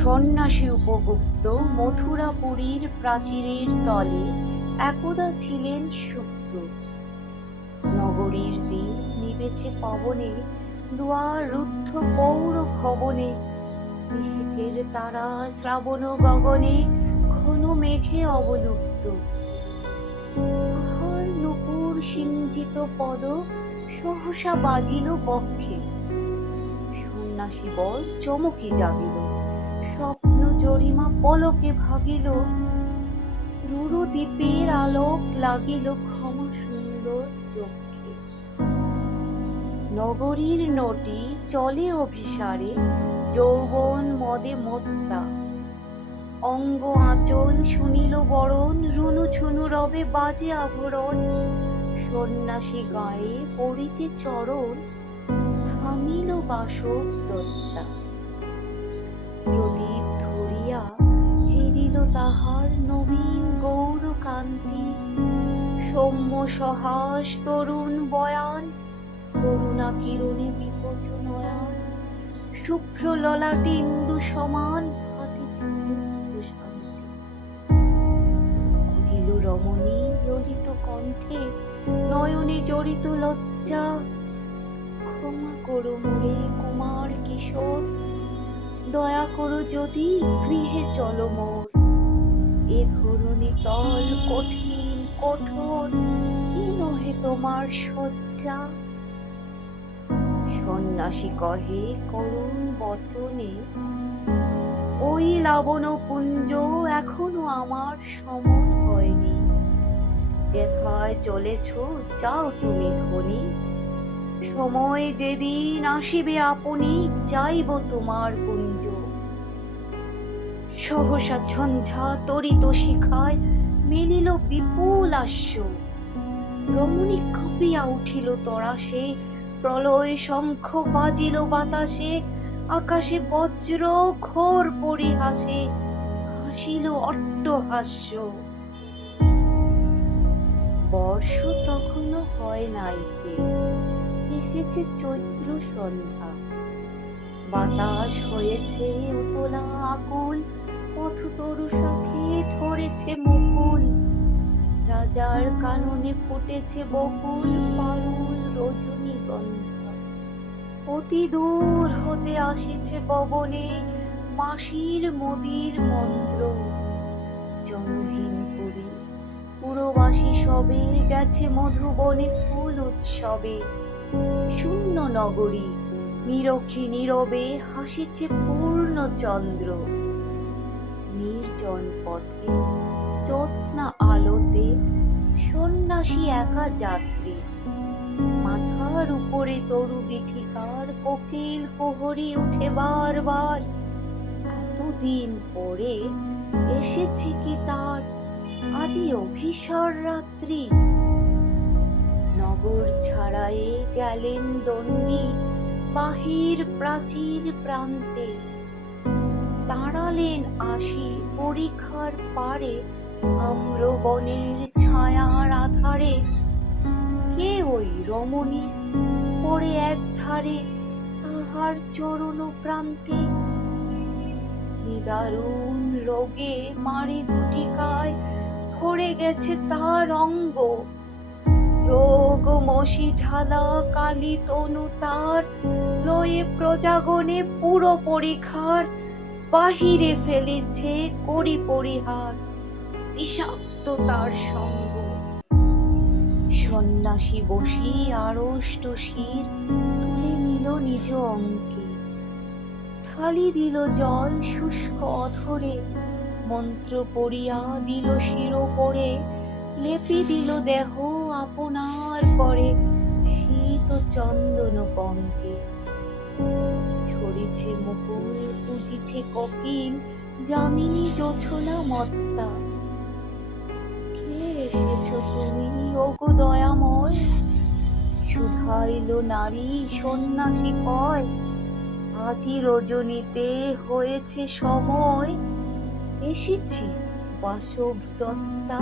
সন্ন্যাসী উপগুপ্ত মথুরাপুরীর প্রাচীরের তলে একদা ছিলেন সুপ্ত। নগরীর দ্বীপ নিবেছে পবনে, দুয়ার রুদ্ধ পৌর ভবনে। নিশীথের তারা শ্রাবণ গগনে, ঘন মেঘে অবলুপ্ত। কাহার নূপুর সিঞ্চিত পদ সহসা বাজিল বক্ষে। সন্ন্যাসী বর চমকি জাগিল, স্বপ্ন জরিমা পলকে ভাগিল। রুরু দ্বীপের আলোক লাগিল ক্ষমা সুন্দর চক্ষে। নগরীর নটি চলে অভিসারে, যৌবন মদে মত্তা। অঙ্গ আঁচল শুনিল বরণ, রুনু ঝুনু রবে বাজে আভরণ। সন্ন্যাসী গায়ে পড়িতে চরণ, থামিল বাসব দত্তা। প্রদীপ ধরিয়া হেরিল তাহার নবীন গৌর কান্তি। সৌম্য সহাস তরুণ বয়ান, করুণা কিরণে বিকচ নয়ন। শুভ্র ললাটে ইন্দু সমান, হাতিছে স্নিগ্ধ শান্তি। কহিল রমণী ললিত কণ্ঠে, নয়নে জড়িত লজ্জা। ক্ষমা করো মোরে কুমার কিশোর, দয়া করো যদি গৃহে চলো মোর। এ ধরণী তল কঠিন কঠোর, এ নহে তোমার শয্যা। সন্ন্যাসী কহে করুণ বচনে, ওই লাবণ পুঞ্জ এখনো আমার সময় হয়নি। যেথায় চলেছ যাও তুমি ধনী, সময় যেদিন আসিবে আপনি, যাইব তোমার কুঞ্জ। সহসা ঝঞ্ঝা তরিত শিখায় মেলিল বিপুল আস্য। রমণী কাঁপিয়া উঠিল তরাসে, প্রলয় শঙ্খ বাজিল বাতাসে। আকাশে বজ্র ঘোর পরিহাসে, হাসিল অট্টহাস্য। বর্ষ তখনও হয় নাই শেষ, এসেছে চৈত্র সন্ধ্যা। বাতাস হয়েছে উতলা আকুল, পথতরু শাখে ধরেছে মুকুল। রাজার কাননে ফুটেছে বকুল, পারুল রজনীগন্ধা। অতি দূর হতে আসিছে পবনে, মাসির মোদির মন্ত্র। জনহীন পুরী পুরবাসী সবে, গেছে মধুবনে ফুল উৎসবে। শূন্য নগরী নিরখী নীরবে, হাসিছে পূর্ণ চন্দ্র। নির্জন পথে জ্যোৎস্না আলোতে, সন্ন্যাসী একা যাত্রী। মাথার উপরে তরু বিথিকার, কোকিল কুহরি উঠে বারবার। এতদিন পরে এসেছে কি তার, আজি অভিসার রাত্রি। নগর ছাড়ায়ে গেলেন দণ্ডী, বাহির প্রাচীর প্রান্তে। দাঁড়ালেন আসি পরিখার পারে, আম্রবনের ছায়ার আধারে। কে ওই রমণী পড়ে এক ধারে, তাহার চরণ প্রান্তে। নিদারুণ রোগে মারে গুটিকায়, ভরে গেছে তার অঙ্গ। রোগ মশি ঢালা কালী তনু তার, লয়ে প্রজাগণে পুরো পরিখার। বাহিরে ফেলেছে করি পরিহার, বিষাক্ত তার সঙ্গ। সন্ন্যাসী বসি আড়ষ্ট শির, তুলে নিল নিজ অঙ্কে। ঢালি দিল জল শুষ্ক অধরে, মন্ত্র পড়িয়া দিল শিরোপরে। লেপি দিল দেহ আপনার পরে, শীত চন্দন পঙ্কে। ছড়িছে মুকুল পুজিছে কোকিল, যামিনী জোছনা মত্তা। কে এসেছ তুমি ওগো দয়াময়, শুধাইল নারী সন্ন্যাসী কয়। আজি রজনীতে হয়েছে সময়, এসেছি বাসব দত্তা।